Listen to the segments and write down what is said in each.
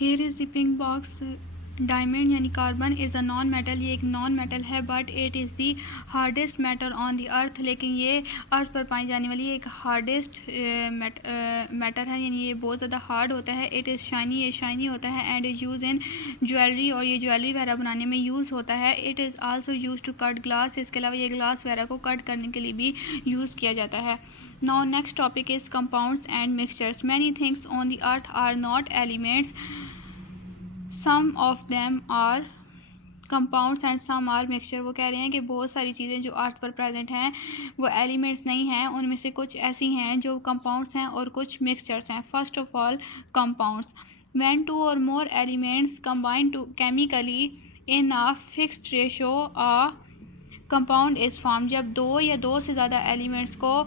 Hair is the pink box. Diamond यानी carbon is a non metal, ये एक non metal है, but it is the hardest matter on the earth, लेकिन ये अर्थ पर पाई जाने वाली एक हार्डेस्ट मैटर है, यानी ये बहुत ज़्यादा हार्ड होता है। इट इज़ शाइनी, ये शाइनी होता है। And is use in jewellery, और ये ज्वेलरी वगैरह बनाने में यूज़ होता है। It is also use to cut glass, इसके अलावा ये ग्लास वगैरह को कट करने के लिए भी यूज़ किया जाता है। Now next topic is compounds and mixtures. Many things on the earth are not elements, some of them are compounds and some are mixture. वो कह रहे हैं कि बहुत सारी चीज़ें जो अर्थ पर प्रेजेंट हैं वो एलिमेंट्स नहीं हैं, उनमें से कुछ ऐसी हैं जो कंपाउंड्स हैं और कुछ मिक्सचर्स हैं। First of all compounds. When two और more elements combine to chemically in a fixed ratio a compound is form. जब दो या दो से ज़्यादा एलिमेंट्स को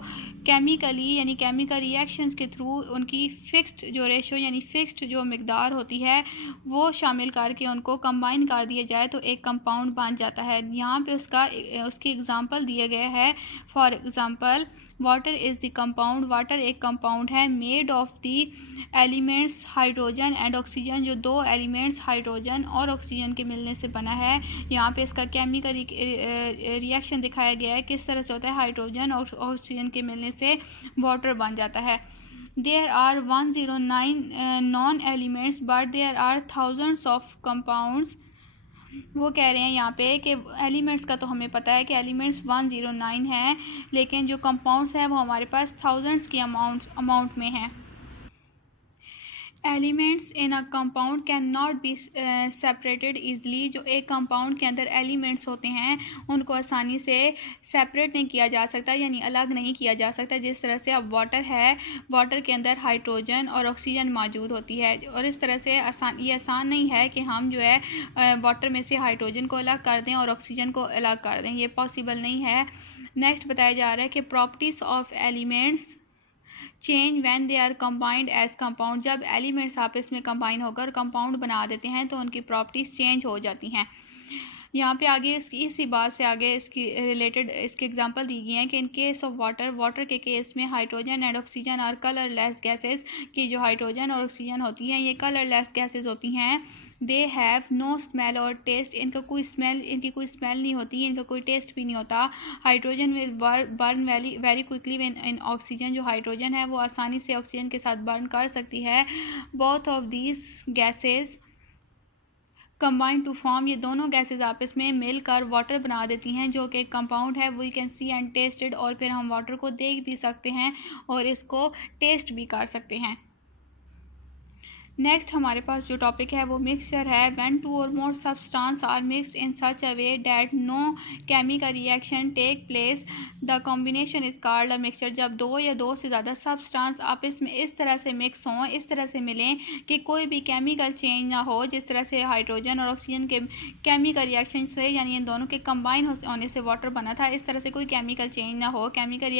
केमिकली यानी केमिकल रिएक्शंस के थ्रू उनकी फ़िक्स्ड जो रेशो यानी फ़िक्स्ड जो मिकदार होती है वो शामिल करके उनको कंबाइन कर दिया जाए तो एक कंपाउंड बन जाता है। यहाँ पे उसकी एग्जांपल दिए गए है। For example water is the compound. Water एक कंपाउंड है made of the elements hydrogen and oxygen, जो दो एलिमेंट्स हाइड्रोजन और ऑक्सीजन के मिलने से बना है। यहाँ पे इसका केमिकल रिएक्शन दिखाया गया है किस तरह से होता है। हाइड्रोजन और ऑक्सीजन के मिलने से वाटर बन जाता है। There are 109 non-elements but there are thousands of compounds। वो कह रहे हैं यहाँ पे कि एलिमेंट्स का तो हमें पता है कि एलिमेंट्स 109 हैं, लेकिन जो कंपाउंड्स हैं वो हमारे पास थाउजेंड्स की अमाउंट में हैं। Elements in a compound can not be separated easily. जो एक कंपाउंड के अंदर एलिमेंट्स होते हैं उनको आसानी से सेपरेट नहीं किया जा सकता, यानी अलग नहीं किया जा सकता। जिस तरह से अब वाटर है, वाटर के अंदर हाइड्रोजन और ऑक्सीजन मौजूद होती है, और इस तरह से ये आसान नहीं है कि हम जो है वाटर में से हाइड्रोजन को अलग कर दें और ऑक्सीजन को अलग कर दें, ये पॉसिबल नहीं है। नेक्स्ट बताया जा रहा है कि properties of elements change when they are combined as compound. जब एलिमेंट्स आपस में कंबाइन होकर कंपाउंड बना देते हैं तो उनकी प्रॉपर्टीज़ चेंज हो जाती हैं। यहाँ पे आगे इसी बात से आगे इसकी रिलेटेड इसके एग्जांपल दी गई हैं कि in case of water, water के केस में hydrogen and oxygen are colourless gases, कि जो हाइड्रोजन और ऑक्सीजन होती हैं ये कलरलेस गैसेस होती हैं। दे हैव नो स्मेल और टेस्ट, इनकी कोई स्मेल नहीं होती, इनका कोई टेस्ट भी नहीं होता। Hydrogen will burn very quickly when in oxygen, जो हाइड्रोजन है वो आसानी से ऑक्सीजन के साथ बर्न कर सकती है। Both of these gases combine to form, ये दोनों गैसेज आपस में मिलकर वाटर बना देती हैं जो कि एक कंपाउंड है। We can see and tested, और फिर हम वाटर को देख भी सकते हैं और इसको टेस्ट भी कर सकते हैं। नेक्स्ट हमारे पास जो टॉपिक है वो मिक्सचर है। व्हेन टू और more substance are mixed in such a way that no chemical reaction take place, the combination is called a mixture. जब दो या दो से ज़्यादा सब्सटेंस आपस में इस तरह से मिक्स हों, इस तरह से मिलें कि कोई भी केमिकल चेंज ना हो, जिस तरह से हाइड्रोजन और ऑक्सीजन के केमिकल रिएक्शन से यानी इन दोनों के कंबाइन होने से वाटर बना था, इस तरह से कोई केमिकल चेंज ना हो, केमिकल